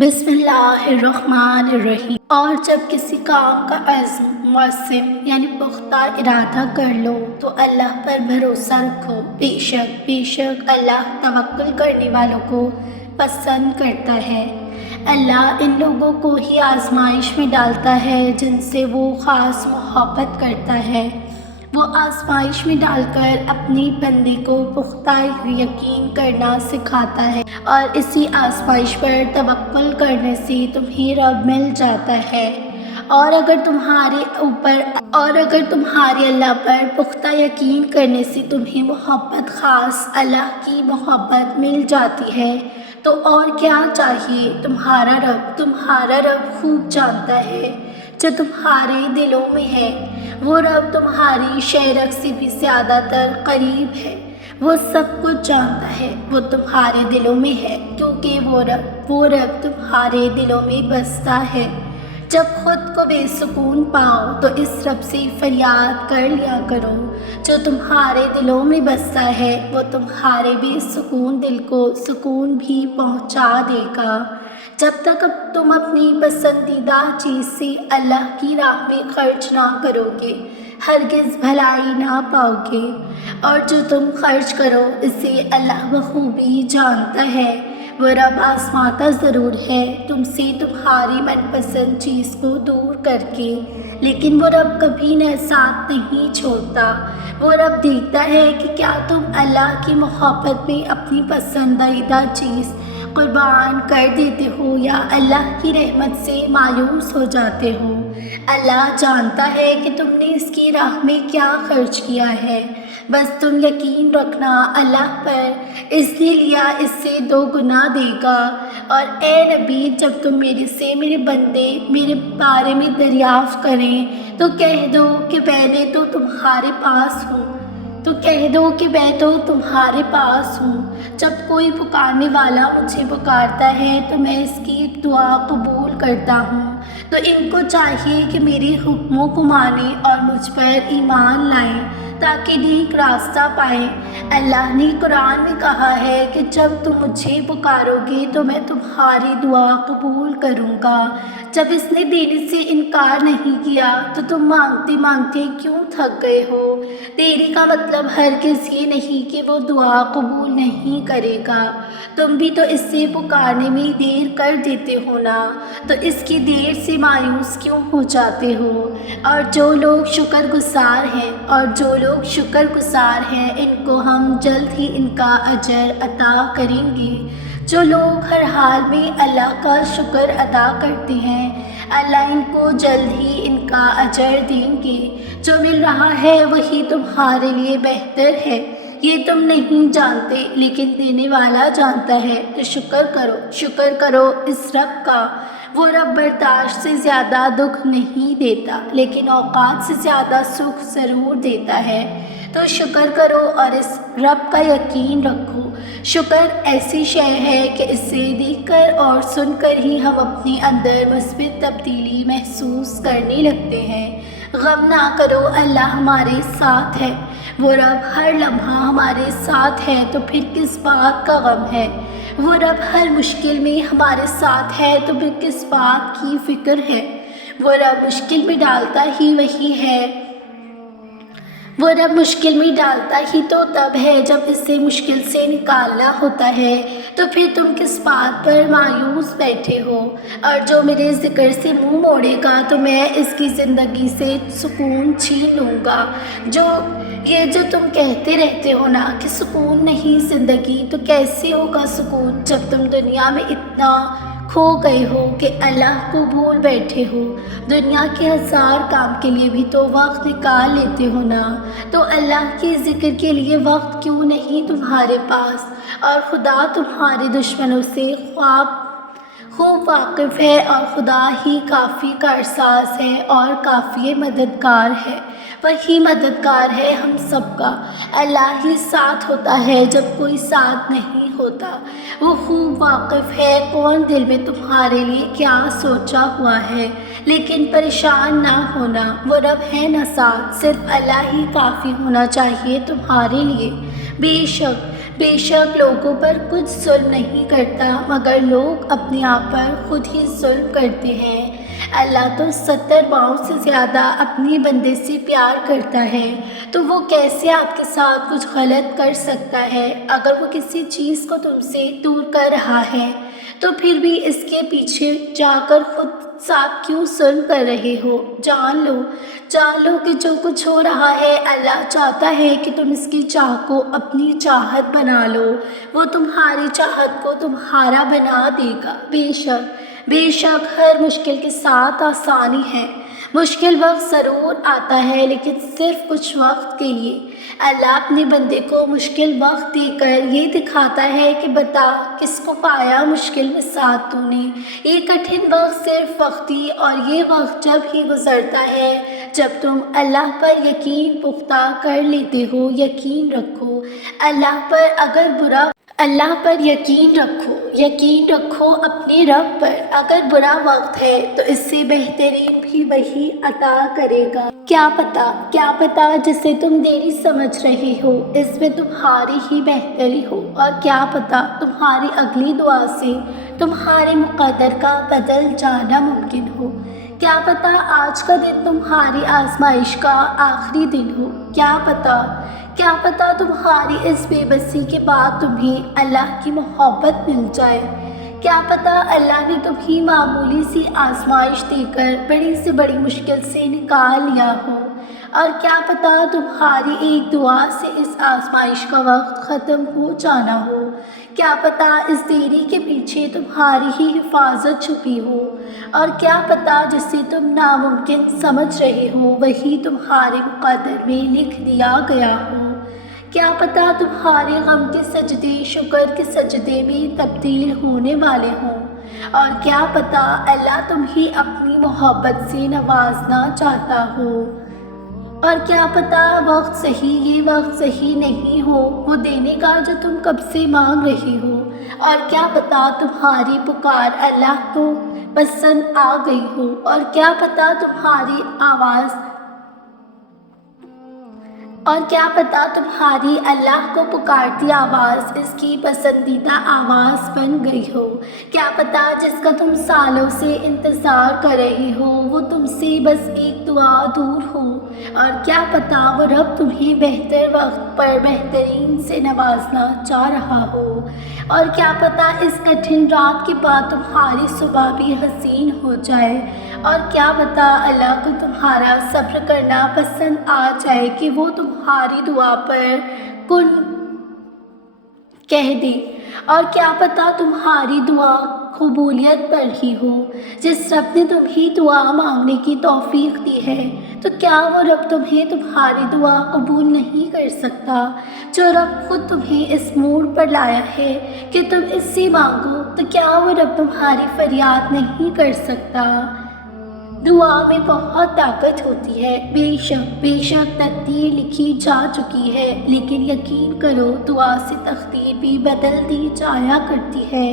بسم اللہ الرحمن الرحیم۔ اور جب کسی کام کا عزم معصم یعنی پختہ ارادہ کر لو تو اللہ پر بھروسہ رکھو، بے شک اللہ توکل کرنے والوں کو پسند کرتا ہے۔ اللہ ان لوگوں کو ہی آزمائش میں ڈالتا ہے جن سے وہ خاص محبت کرتا ہے۔ وہ آزمائش میں ڈال کر اپنی بندے کو پختہ یقین کرنا سکھاتا ہے، اور اسی آزمائش پر توکل کرنے سے تمہیں رب مل جاتا ہے۔ اور اگر تمہارے اللہ پر پختہ یقین کرنے سے تمہیں محبت، خاص اللہ کی محبت مل جاتی ہے تو اور کیا چاہیے۔ تمہارا رب خوب جانتا ہے جو تمہارے دلوں میں ہے۔ وہ رب تمہاری شہرک سے بھی زیادہ تر قریب ہے۔ وہ سب کچھ جانتا ہے، وہ تمہارے دلوں میں ہے، کیونکہ وہ رب تمہارے دلوں میں بستا ہے۔ جب خود کو بے سکون پاؤ تو اس رب سے فریاد کر لیا کرو جو تمہارے دلوں میں بستا ہے۔ وہ تمہارے بے سکون دل کو سکون بھی پہنچا دے گا۔ جب تک تم اپنی پسندیدہ چیز سے اللہ کی راہ میں خرچ نہ کرو گے، ہرگز بھلائی نہ پاؤ گے، اور جو تم خرچ کرو اسے اللہ بخوبی جانتا ہے۔ وہ رب آزماتا ضرور ہے تم سے تمہاری من پسند چیز کو دور کر کے، لیکن وہ رب کبھی ساتھ نہیں چھوڑتا۔ وہ رب دیکھتا ہے کہ کیا تم اللہ کی محبت میں اپنی پسندیدہ چیز قربان کر دیتے ہو یا اللہ کی رحمت سے مایوس ہو جاتے ہو۔ اللہ جانتا ہے کہ تم نے اس کی راہ میں کیا خرچ کیا ہے، بس تم یقین رکھنا اللہ پر، اس نے لیا اس سے 2 گنا دے گا۔ اور اے نبی، جب تم میرے بندے میرے بارے میں دریافت کریں تو کہہ دو کہ میں تو تمہارے پاس ہوں۔ جب کوئی پکارنے والا مجھے پکارتا ہے تو میں اس کی دعا قبول کرتا ہوں۔ تو ان کو چاہیے کہ میرے حکموں کو مانیں اور مجھ پر ایمان لائیں تاکہ نیک راستہ پائیں۔ اللہ نے قرآن میں کہا ہے کہ جب تم مجھے پکارو گے تو میں تمہاری دعا قبول کروں گا۔ جب اس نے دینے سے انکار نہیں کیا تو تم مانگتے مانگتے کیوں تھک گئے ہو؟ دیری کا مطلب ہرگز یہ نہیں کہ وہ دعا قبول نہیں کرے گا۔ تم بھی تو اس سے پکارنے میں دیر کر دیتے ہو نا، تو اس کی دیر سے مایوس کیوں ہو جاتے ہو؟ اور جو لوگ شکر گزار ہیں ان کو ہم جلد ہی ان کا اجر عطا کریں گے۔ جو لوگ ہر حال میں اللہ کا شکر ادا کرتے ہیں، اللہ ان کو جلد ہی ان کا اجر دیں گے۔ جو مل رہا ہے وہی تمہارے لیے بہتر ہے، یہ تم نہیں جانتے لیکن دینے والا جانتا ہے۔ تو شکر کرو اس رب کا۔ وہ رب برداشت سے زیادہ دکھ نہیں دیتا، لیکن اوقات سے زیادہ سکھ ضرور دیتا ہے۔ تو شکر کرو اور اس رب کا یقین رکھو۔ شکر ایسی شے ہے کہ اسے دیکھ کر اور سن کر ہی ہم اپنے اندر مثبت تبدیلی محسوس کرنے لگتے ہیں۔ غم نہ کرو، اللہ ہمارے ساتھ ہے۔ وہ رب ہر لمحہ ہمارے ساتھ ہے تو پھر کس بات کا غم ہے؟ وہ رب ہر مشکل میں ہمارے ساتھ ہے تو پھر کس بات کی فکر ہے؟ وہ رب مشکل میں ڈالتا ہی وہی ہے۔ وہ رب مشکل میں ڈالتا ہی تو تب ہے جب اسے مشکل سے نکالنا ہوتا ہے، تو پھر تم کس بات پر مایوس بیٹھے ہو؟ اور جو میرے ذکر سے منہ موڑے گا تو میں اس کی زندگی سے سکون چھین لوں گا۔ جو تم کہتے رہتے ہو نا کہ سکون نہیں زندگی، تو کیسے ہوگا سکون جب تم دنیا میں اتنا کھو گئے ہو کہ اللہ کو بھول بیٹھے ہو؟ دنیا کے 1000 کام کے لیے بھی تو وقت نکال لیتے ہو نا، تو اللہ کے ذکر کے لیے وقت کیوں نہیں تمہارے پاس؟ اور خدا تمہارے دشمنوں سے خوب واقف ہے، اور خدا ہی کافی کارساز ہے اور کافی مددگار ہے۔ وہی مددگار ہے ہم سب کا۔ اللہ ہی ساتھ ہوتا ہے جب کوئی ساتھ نہیں ہوتا۔ وہ خوب واقف ہے کون دل میں تمہارے لیے کیا سوچا ہوا ہے، لیکن پریشان نہ ہونا، وہ رب ہے نا ساتھ، صرف اللہ ہی کافی ہونا چاہیے تمہارے لیے۔ بے شک لوگوں پر کچھ ظلم نہیں کرتا مگر لوگ اپنے آپ پر خود ہی ظلم کرتے ہیں۔ اللہ تو 70 ماؤں سے زیادہ اپنے بندے سے پیار کرتا ہے، تو وہ کیسے آپ کے ساتھ کچھ غلط کر سکتا ہے؟ اگر وہ کسی چیز کو تم سے دور کر رہا ہے تو پھر بھی اس کے پیچھے جا کر خود ساتھ کیوں ظلم کر رہے ہو؟ جان لو کہ جو کچھ ہو رہا ہے اللہ چاہتا ہے کہ تم اس کی چاہ کو اپنی چاہت بنا لو، وہ تمہاری چاہت کو تمہارا بنا دے گا۔ بے شک ہر مشکل کے ساتھ آسانی ہے۔ مشکل وقت ضرور آتا ہے لیکن صرف کچھ وقت کے لیے۔ اللہ اپنے بندے کو مشکل وقت دے کر یہ دکھاتا ہے کہ بتا کس کو پایا مشکل میں ساتھ تو نے۔ یہ کٹھن وقت صرف وقتی اور یہ وقت جب ہی گزرتا ہے جب تم اللہ پر یقین پختہ کر لیتے ہو۔ یقین رکھو اللہ پر یقین رکھو اپنے رب پر۔ اگر برا وقت ہے تو اس سے بہترین بھی وہی عطا کرے گا۔ کیا پتا جسے تم دیری سمجھ رہے ہو اس میں تمہاری ہی بہتری ہو، اور کیا پتا تمہاری اگلی دعا سے تمہارے مقدر کا بدل جانا ممکن ہو۔ کیا پتا آج کا دن تمہاری آزمائش کا آخری دن ہو۔ کیا پتا تمہاری اس بے بسی کے بعد تمہیں اللہ کی محبت مل جائے۔ کیا پتا اللہ نے تمہیں معمولی سی آزمائش دے کر بڑی سے بڑی مشکل سے نکال لیا ہو، اور کیا پتا تمہاری ایک دعا سے اس آزمائش کا وقت ختم ہو جانا ہو۔ کیا پتا اس دیری کے پیچھے تمہاری ہی حفاظت چھپی ہو، اور کیا پتا جسے تم ناممکن سمجھ رہے ہو وہی تمہارے مقدر میں لکھ دیا گیا ہو۔ کیا پتا تمہارے غم کے سجدے شکر کے سجدے میں تبدیل ہونے والے ہوں، اور کیا پتا اللہ تمہیں اپنی محبت سے نوازنا چاہتا ہو، اور کیا پتا یہ وقت صحیح نہیں ہو وہ دینے کا جو تم کب سے مانگ رہے ہو، اور کیا پتا تمہاری پکار اللہ کو پسند آ گئی ہو، اور کیا پتا تمہاری اللہ کو پکارتی آواز اس کی پسندیدہ آواز بن گئی ہو۔ کیا پتا جس کا تم سالوں سے انتظار کر رہے ہو وہ تم سے بس ایک دعا دور ہو، اور کیا پتا وہ رب تمہیں بہتر وقت پر بہترین سے نوازنا چاہ رہا ہو، اور کیا پتا اس کٹھن رات کے بعد تمہاری صبح بھی حسین ہو جائے، اور کیا پتا اللہ کو تمہارا صبر کرنا پسند آ جائے کہ وہ تمہاری دعا پر کن کہہ دے، اور کیا پتا تمہاری دعا قبولیت پر ہی ہو۔ جس رب نے تمہیں دعا مانگنے کی توفیق دی ہے تو کیا وہ رب تمہیں تمہاری دعا قبول نہیں کر سکتا؟ جو رب خود تمہیں اس موڑ پر لایا ہے کہ تم اس سے مانگو تو کیا وہ رب تمہاری فریاد نہیں کر سکتا؟ دعا میں بہت طاقت ہوتی ہے۔ بے شک تقدیر لکھی جا چکی ہے، لیکن یقین کرو دعا سے تقدیر بھی بدل دی جایا کرتی ہے۔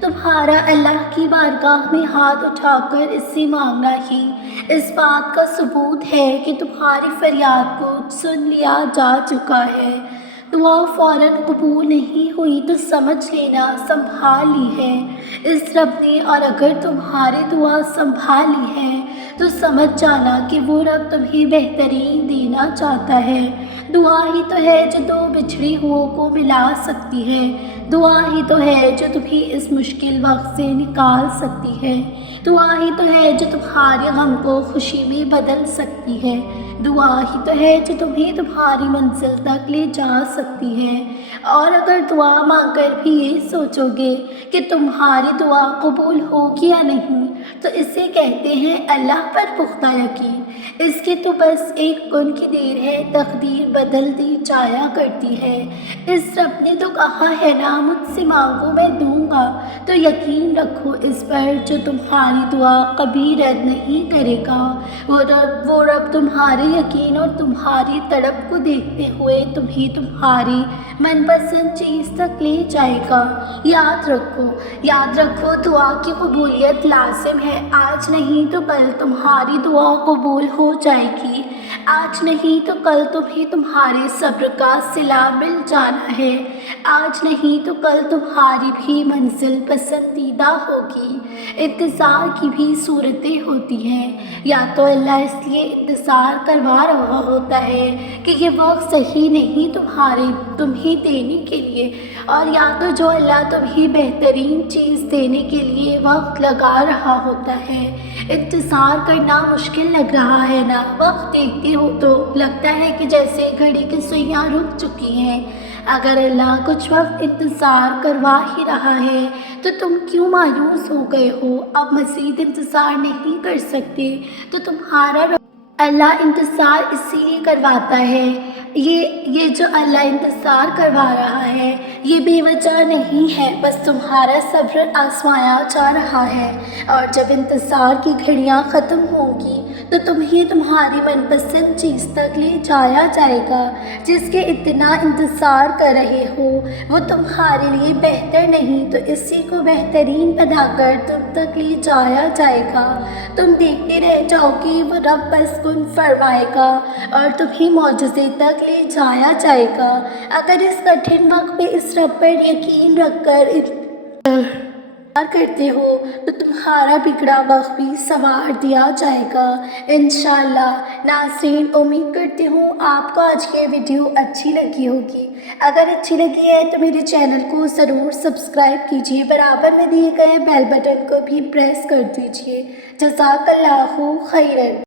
تمہارا اللہ کی بارگاہ میں ہاتھ اٹھا کر اس سے مانگنا ہی اس بات کا ثبوت ہے کہ تمہاری فریاد کو سن لیا جا چکا ہے۔ دعا فوراً قبول نہیں ہوئی تو سمجھ لینا سنبھال لی ہے اس رب نے، اور اگر تمہاری دعا سنبھال لی ہے تو سمجھ جانا کہ وہ رب تمہیں بہترین دینا چاہتا ہے۔ دعا ہی تو ہے جو دو بچھڑی ہوئوں کو ملا سکتی ہے، دعا ہی تو ہے جو تمہیں اس مشکل وقت سے نکال سکتی ہے، دعا ہی تو ہے جو تمہارے غم کو خوشی میں بدل سکتی ہے، دعا ہی تو ہے جو تمہیں تمہاری منزل تک لے جا سکتی ہے۔ اور اگر دعا مانگ کر بھی یہ سوچو گے کہ تمہاری دعا قبول ہوگی یا نہیں تو اسے کہتے ہیں اللہ پر پختہ یقین۔ اس کی تو بس ایک کن کی دیر ہے، تقدیر بدل دی جایا کرتی ہے۔ اس رب نے تو کہا ہے نا مجھ سے مانگو میں دوں گا، تو یقین رکھو اس پر جو تمہاری دعا کبھی رد نہیں کرے گا۔ وہ رب تمہارے یقین اور تمہاری طلب کو دیکھتے ہوئے تمہیں تمہاری من پسند چیز تک لے جائے گا۔ یاد رکھو دعا کی قبولیت لازم ہے، آج نہیں تو کل تمہاری دعا قبول ہو جائے گی۔ آج نہیں تو کل تمہیں تمہارے صبر کا صلہ مل جانا ہے، آج نہیں تو کل تمہاری بھی منزل پسندیدہ ہوگی۔ انتظار کی بھی صورتیں ہوتی ہیں، یا تو اللہ اس لیے انتظار کروا رہا ہوتا ہے کہ یہ وقت صحیح نہیں تمہیں دینے کے لیے، اور یا تو جو اللہ تمہیں بہترین چیز دینے کے لیے وقت لگا رہا ہوتا ہے۔ انتظار کرنا مشکل لگ رہا ہے نا؟ وقت دیکھتے ہو تو لگتا ہے کہ جیسے گھڑی کی سوئیاں رک چکی ہیں۔ اگر اللہ کچھ وقت انتظار کروا ہی رہا ہے تو تم کیوں مایوس ہو گئے ہو؟ اب مزید انتظار نہیں کر سکتے تو تمہارا اللہ انتظار اسی لیے کرواتا ہے۔ یہ جو اللہ انتظار کروا رہا ہے یہ بے وجہ نہیں ہے، بس تمہارا صبر آزمایا جا رہا ہے، اور جب انتظار کی گھڑیاں ختم ہوں گی تو تمہیں تمہاری من پسند چیز تک لے جایا جائے گا۔ جس کے اتنا انتظار کر رہے ہو وہ تمہارے لیے بہتر نہیں تو اسی کو بہترین بنا کر تم تک لے جایا جائے گا۔ تم دیکھتے رہ جاؤ کہ وہ رب بس کن فرمائے گا اور تمہیں معجزے تک لے جایا جائے گا۔ اگر اس کٹھن وقت میں اس رب پر یقین رکھ کر انتظار کرتے ہو تو تمہارا بگڑا وقت بھی سنوار دیا جائے گا انشاءاللہ۔ ناظرین، امید کرتی ہوں آپ کو آج کی ویڈیو اچھی لگی ہوگی۔ اگر اچھی لگی ہے تو میرے چینل کو ضرور سبسکرائب کیجیے، برابر میں دیے گئے بیل بٹن کو بھی پریس کر دیجیے۔ جزاک اللہ خیرن۔